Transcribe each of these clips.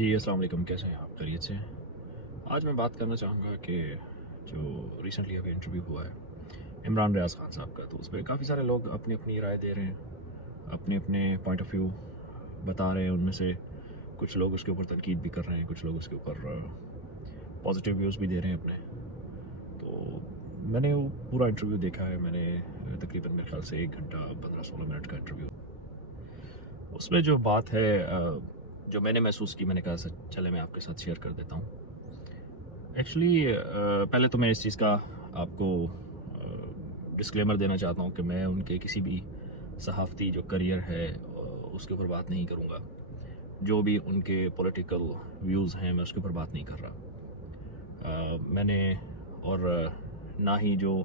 जी, अस्सलाम वालेकुम। कैसे हैं आप? खैरियत से हैं? आज मैं बात करना चाहूँगा कि जो रिसेंटली अभी इंटरव्यू हुआ है इमरान रियाज़ ख़ान साहब का, तो उसमें काफ़ी सारे लोग अपनी-अपनी राय दे रहे हैं, अपने-अपने पॉइंट ऑफ व्यू बता रहे हैं। उनमें से कुछ लोग उसके ऊपर तनकीद भी कर रहे हैं, कुछ लोग उसके ऊपर पॉजिटिव व्यूज़ भी दे रहे हैं अपने। तो मैंने वो पूरा इंटरव्यू देखा है। मैंने तकरीबन मेरे ख़्याल से 1 घंटा 15-16 मिनट का इंटरव्यू। उसमें जो बात है जो मैंने महसूस की, मैंने कहा चले मैं आपके साथ शेयर कर देता हूँ। एक्चुअली पहले तो मैं इस चीज़ का आपको डिस्क्लेमर देना चाहता हूँ कि मैं उनके किसी भी सहाफ़ती जो करियर है उसके ऊपर बात नहीं करूँगा। जो भी उनके पॉलिटिकल व्यूज़ हैं मैं उसके ऊपर बात नहीं कर रहा। मैंने और ना ही जो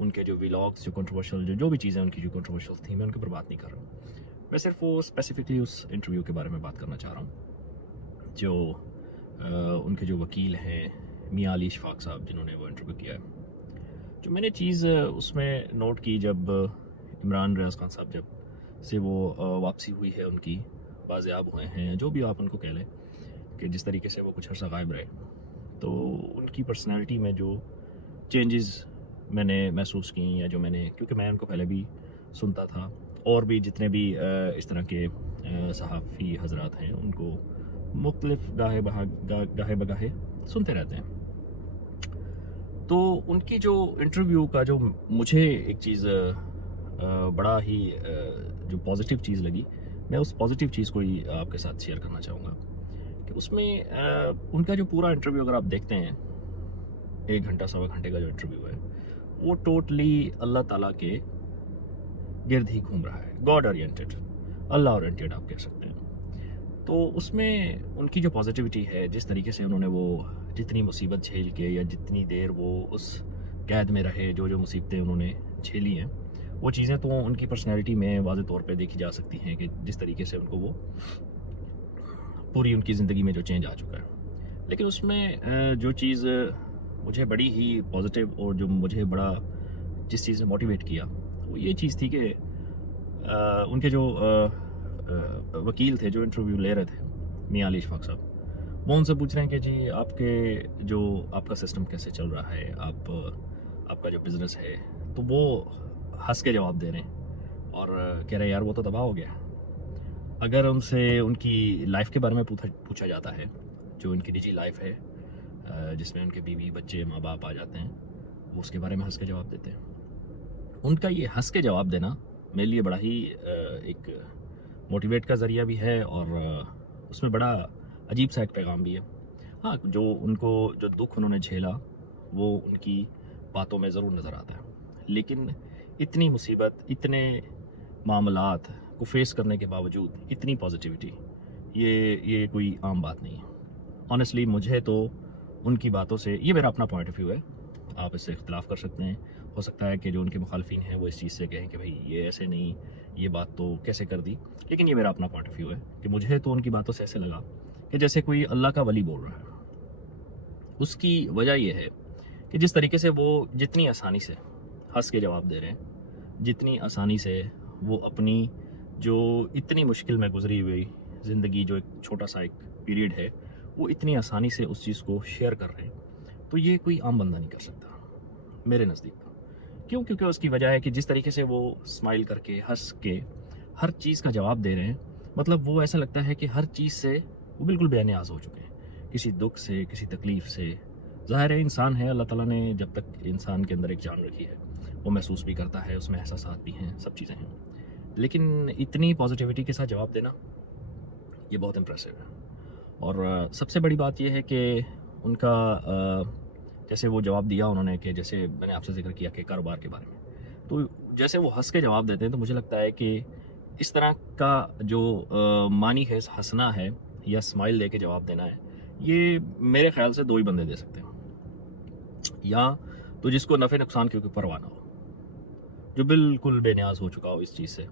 उनके जो व्लॉग्स जो कंट्रोवर्शियल जो भी चीज़ें उनकी जो कंट्रोवर्शियल थी मैं उनके ऊपर बात नहीं कर रहा हूँ। मैं सिर्फ वो स्पेसिफिकली उस इंटरव्यू के बारे में बात करना चाह रहा हूँ जो उनके जो वकील हैं मियां अली इशफाक साहब, जिन्होंने वो इंटरव्यू किया है। जो मैंने चीज़ उसमें नोट की, जब इमरान रियाज़ खान साहब जब से वो वापसी हुई है उनकी, बाज़ियाब हुए हैं, जो भी आप उनको कह लें, कि जिस तरीके से वो कुछ अर्सा गायब रहे, तो उनकी पर्सनैलिटी में जो चेंजेस मैंने महसूस की, या जो मैंने, क्योंकि मैं उनको पहले भी सुनता था और भी जितने भी इस तरह के सहाफ़ी हजरात हैं उनको मुख्तलिफ गाहे बगाहे सुनते रहते हैं। तो उनकी जो इंटरव्यू का जो मुझे एक चीज़ बड़ा ही जो पॉजिटिव चीज़ लगी, मैं उस पॉजिटिव चीज़ को ही आपके साथ शेयर करना चाहूँगा कि उसमें उनका जो पूरा इंटरव्यू अगर आप देखते हैं, 1 घंटा सवा घंटे का जो इंटरव्यू है, वो टोटली अल्लाह ताला के गिर्द ही घूम रहा है। गॉड ओरिएंटेड, अल्लाह ओरिएंटेड आप कह सकते हैं। तो उसमें उनकी जो पॉजिटिविटी है, जिस तरीके से उन्होंने वो जितनी मुसीबत झेल के, या जितनी देर वो उस कैद में रहे, जो जो मुसीबतें उन्होंने झेली हैं, वो चीज़ें तो उनकी पर्सनैलिटी में वाज़े तौर पे देखी जा सकती हैं कि जिस तरीके से उनको वो पूरी उनकी ज़िंदगी में जो चेंज आ चुका है। लेकिन उसमें जो चीज़ मुझे बड़ी ही पॉजिटिव, और जो मुझे बड़ा जिस चीज़ ने मोटिवेट किया, वो ये चीज़ थी कि उनके जो वकील थे जो इंटरव्यू ले रहे थे, मियां अली इशफाक साहब, वो उनसे पूछ रहे हैं कि जी आपका सिस्टम कैसे चल रहा है, आपका जो बिज़नेस है। तो वो हंस के जवाब दे रहे हैं और कह रहे हैं यार वो तो तबाह हो गया। अगर उनसे उनकी लाइफ के बारे में पूछा जाता है, जो उनकी निजी लाइफ है, जिसमें उनके बीवी बच्चे माँ बाप आ जाते हैं, वो उसके बारे में हंस के जवाब देते हैं। उनका ये हंस के जवाब देना मेरे लिए बड़ा ही एक मोटिवेट का ज़रिया भी है, और उसमें बड़ा अजीब सा एक पैगाम भी है। हाँ, जो दुख उन्होंने झेला वो उनकी बातों में ज़रूर नज़र आता है, लेकिन इतनी मुसीबत, इतने मामलात को फेस करने के बावजूद इतनी पॉजिटिविटी, ये कोई आम बात नहीं है। ऑनेस्टली मुझे तो उनकी बातों से, ये मेरा अपना पॉइंट ऑफ व्यू है, आप इससे इख्तिलाफ़ कर सकते हैं। हो सकता है कि जो उनके मुखालफिन हैं वो इस चीज़ से कहें कि भाई ये ऐसे नहीं, ये बात तो कैसे कर दी, लेकिन ये मेरा अपना पॉइंट ऑफ व्यू है कि मुझे तो उनकी बातों से ऐसे लगा कि जैसे कोई अल्लाह का वली बोल रहा है। उसकी वजह यह है कि जिस तरीके से वो जितनी आसानी से हंस के जवाब दे रहे हैं, जितनी आसानी से वो अपनी जो इतनी मुश्किल में गुजरी हुई ज़िंदगी, जो एक छोटा सा एक पीरियड है, वो इतनी आसानी से उस चीज़ को शेयर कर रहे हैं, तो ये कोई आम बंदा नहीं कर सकता मेरे नज़दीक। क्यों? क्योंकि उसकी वजह है कि जिस तरीके से वो स्माइल करके, हंस के हर चीज़ का जवाब दे रहे हैं, मतलब वो ऐसा लगता है कि हर चीज़ से वो बिल्कुल बेनियाज हो चुके हैं, किसी दुख से, किसी तकलीफ़ से। ज़ाहिर है इंसान है, अल्लाह ताला ने जब तक इंसान के अंदर एक जान रखी है, वो महसूस भी करता है, उसमें एहसासात भी हैं, सब चीज़ें हैं। लेकिन इतनी पॉजिटिविटी के साथ जवाब देना, ये बहुत इम्प्रेसिव है। और सबसे बड़ी बात यह है कि उनका जैसे वो जवाब दिया उन्होंने, कि जैसे मैंने आपसे ज़िक्र किया कि कारोबार के बारे में, तो जैसे वो हंस के जवाब देते हैं, तो मुझे लगता है कि इस तरह का जो मानी है, हंसना है या स्माइल दे के जवाब देना है, ये मेरे ख्याल से 2 ही बंदे दे सकते हैं। या तो जिसको नफ़े नुकसान की कोई परवाह ना हो, जो बिल्कुल बेनियाज हो चुका हो इस चीज़ से,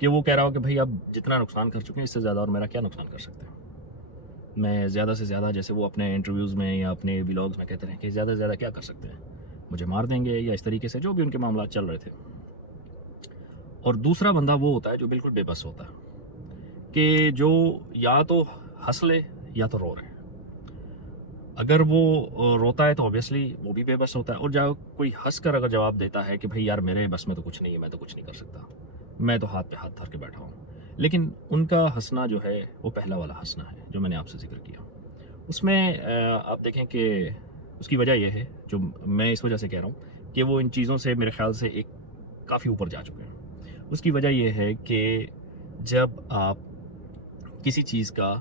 कि वो कह रहा हो कि भाई अब जितना नुकसान कर चुके हैं, इससे ज़्यादा और मेरा क्या नुकसान कर सकते हैं। मैं ज़्यादा से ज़्यादा, जैसे वो अपने इंटरव्यूज़ में या अपने व्लॉग्स में कहते हैं कि ज़्यादा से ज़्यादा क्या कर सकते हैं, मुझे मार देंगे, या इस तरीके से जो भी उनके मामला चल रहे थे। और दूसरा बंदा वो होता है जो बिल्कुल बेबस होता है, कि जो या तो हंस ले یا تو رو رہے ہیں. اگر وہ روتا ہے تو اوبیسلی وہ بھی بے بس ہوتا ہے. اور جب کوئی ہنس کر اگر جواب دیتا ہے کہ بھائی یار میرے بس میں تو کچھ نہیں ہے, میں تو کچھ نہیں کر سکتا, میں تو ہاتھ پہ ہاتھ دھر کے بیٹھا ہوں, لیکن ان کا ہنسنا جو ہے وہ پہلا والا ہنسنا ہے جو میں نے آپ سے ذکر کیا. اس میں آپ دیکھیں کہ اس کی وجہ یہ ہے, جو میں اس وجہ سے کہہ رہا ہوں کہ وہ ان چیزوں سے میرے خیال سے ایک کافی اوپر جا چکے ہیں. اس کی وجہ یہ ہے کہ جب آپ کسی چیز کا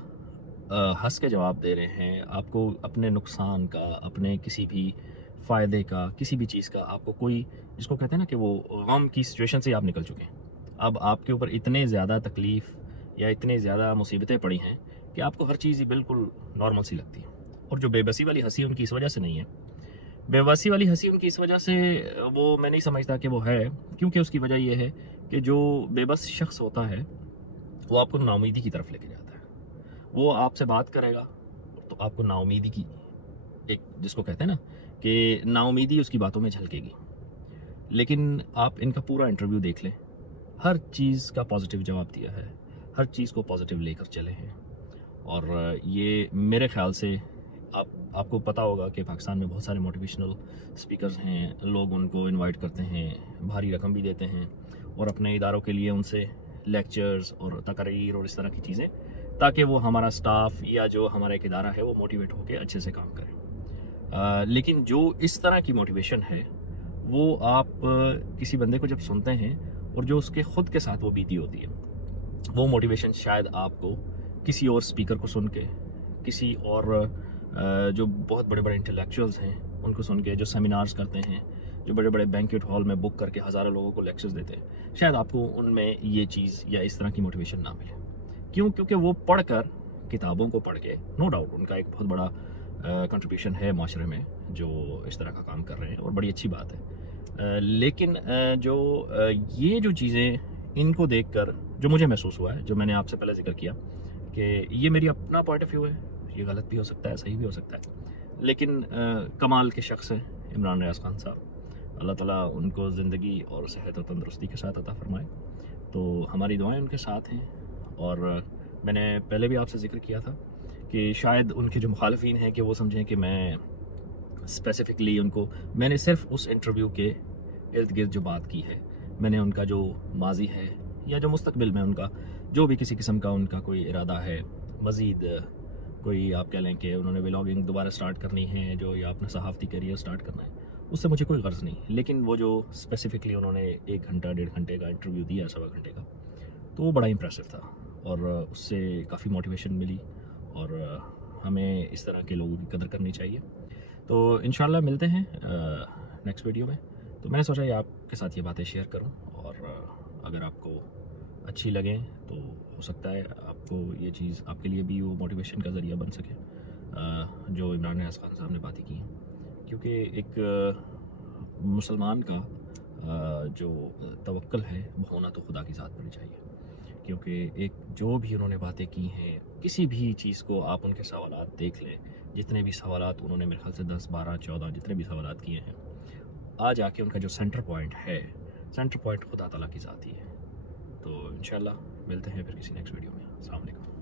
ہنس کے جواب دے رہے ہیں, آپ کو اپنے نقصان کا, اپنے کسی بھی فائدے کا, کسی بھی چیز کا آپ کو کوئی, جس کو کہتے ہیں نا کہ وہ غم کی سچویشن سے آپ نکل چکے ہیں. اب آپ کے اوپر اتنے زیادہ تکلیف یا اتنے زیادہ مصیبتیں پڑی ہیں کہ آپ کو ہر چیز ہی بالکل نارمل سی لگتی ہے. اور جو بے بسی والی ہنسی ان کی اس وجہ سے نہیں ہے. بے بسی والی ہنسی ان کی اس وجہ سے وہ میں نہیں سمجھتا کہ وہ ہے, کیونکہ اس کی وجہ یہ ہے کہ جو بے بس شخص ہوتا ہے وہ آپ کو ناامیدی کی طرف لے کے جاتا ہے. وہ آپ سے بات کرے گا تو آپ کو ناامیدی کی ایک, جس کو کہتے ہیں نا کہ ناامیدی اس کی باتوں میں جھلکے گی. لیکن آپ ان کا پورا انٹرویو دیکھ لیں, ہر چیز کا پازیٹیو جواب دیا ہے, ہر چیز کو پازیٹیو لے کر چلے ہیں. اور یہ میرے خیال سے آپ کو پتہ ہوگا کہ پاکستان میں بہت سارے موٹیویشنل اسپیکرز ہیں, لوگ ان کو انوائٹ کرتے ہیں, بھاری رقم بھی دیتے ہیں, اور اپنے اداروں کے لیے ان سے لیکچرز اور تقاریر اور اس طرح کی چیزیں, تاکہ وہ ہمارا سٹاف یا جو ہمارا ایک ادارہ ہے وہ موٹیویٹ ہو کے اچھے سے کام کرے. لیکن جو اس طرح کی موٹیویشن ہے وہ آپ کسی بندے کو جب سنتے ہیں اور جو اس کے خود کے ساتھ وہ بیتی ہوتی ہے, وہ موٹیویشن شاید آپ کو کسی اور اسپیکر کو سن کے, کسی اور جو بہت بڑے بڑے انٹلیکچوئلز ہیں ان کو سن کے, جو سیمینارز کرتے ہیں, جو بڑے بڑے بینکٹ ہال میں بک کر کے ہزاروں لوگوں کو لیکچرز دیتے ہیں, شاید آپ کو ان میں یہ چیز یا اس طرح کی موٹیویشن نہ ملے. کیوں؟ کیونکہ وہ پڑھ کر, کتابوں کو پڑھ کے, نو ڈاؤٹ ان کا ایک بہت بڑا کنٹریبیوشن ہے معاشرے میں جو اس طرح کا کام کر رہے ہیں, اور بڑی اچھی بات ہے. لیکن جو یہ جو چیزیں ان کو دیکھ کر جو مجھے محسوس ہوا ہے, جو میں نے آپ سے پہلے ذکر کیا کہ یہ میری اپنا پوائنٹ آف ویو ہے, یہ غلط بھی ہو سکتا ہے, صحیح بھی ہو سکتا ہے, لیکن کمال کے شخص ہیں عمران ریاض خان صاحب. اللہ تعالیٰ ان کو زندگی اور صحت و تندرستی کے ساتھ عطا فرمائے. تو ہماری دعائیں ان کے ساتھ ہیں. اور میں نے پہلے بھی آپ سے ذکر کیا تھا کہ شاید ان کے جو مخالفین ہیں کہ وہ سمجھیں کہ میں اسپیسیفکلی ان کو, میں نے صرف اس انٹرویو کے ارد گرد جو بات کی ہے, میں نے ان کا جو ماضی ہے یا جو مستقبل میں ان کا جو بھی کسی قسم کا ان کا کوئی ارادہ ہے, مزید کوئی آپ کہہ لیں کہ انہوں نے ولاگنگ دوبارہ سٹارٹ کرنی ہے جو, یا اپنا صحافتی کیریئر سٹارٹ کرنا ہے, اس سے مجھے کوئی غرض نہیں. لیکن وہ جو اسپیسیفکلی انہوں نے 1 گھنٹہ 1.5 گھنٹے کا انٹرویو دیا, 1.25 گھنٹے کا, تو وہ بڑا امپریسو تھا, اور اس سے کافی موٹیویشن ملی. اور ہمیں اس طرح کے لوگوں کی قدر کرنی چاہیے. تو انشاءاللہ ملتے ہیں نیکسٹ ویڈیو میں. تو میں نے سوچا یہ آپ کے ساتھ یہ باتیں شیئر کروں, اور اگر آپ کو اچھی لگیں تو ہو سکتا ہے آپ کو یہ چیز آپ کے لیے بھی وہ موٹیویشن کا ذریعہ بن سکے جو عمران ریاض خان صاحب نے باتیں کی ہیں. کیونکہ ایک مسلمان کا جو توکل ہے وہ ہونا تو خدا کی ذات پر ہی چاہیے. کیونکہ ایک جو بھی انہوں نے باتیں کی ہیں, کسی بھی چیز کو آپ ان کے سوالات دیکھ لیں, جتنے بھی سوالات انہوں نے میرے خیال سے 10 12 14 جتنے بھی سوالات کیے ہیں, آج آ کے ان کا جو سینٹر پوائنٹ ہے, سینٹر پوائنٹ خدا تعالیٰ کی ذات ہی ہے. تو انشاءاللہ ملتے ہیں پھر کسی نیکسٹ ویڈیو میں. السلام علیکم.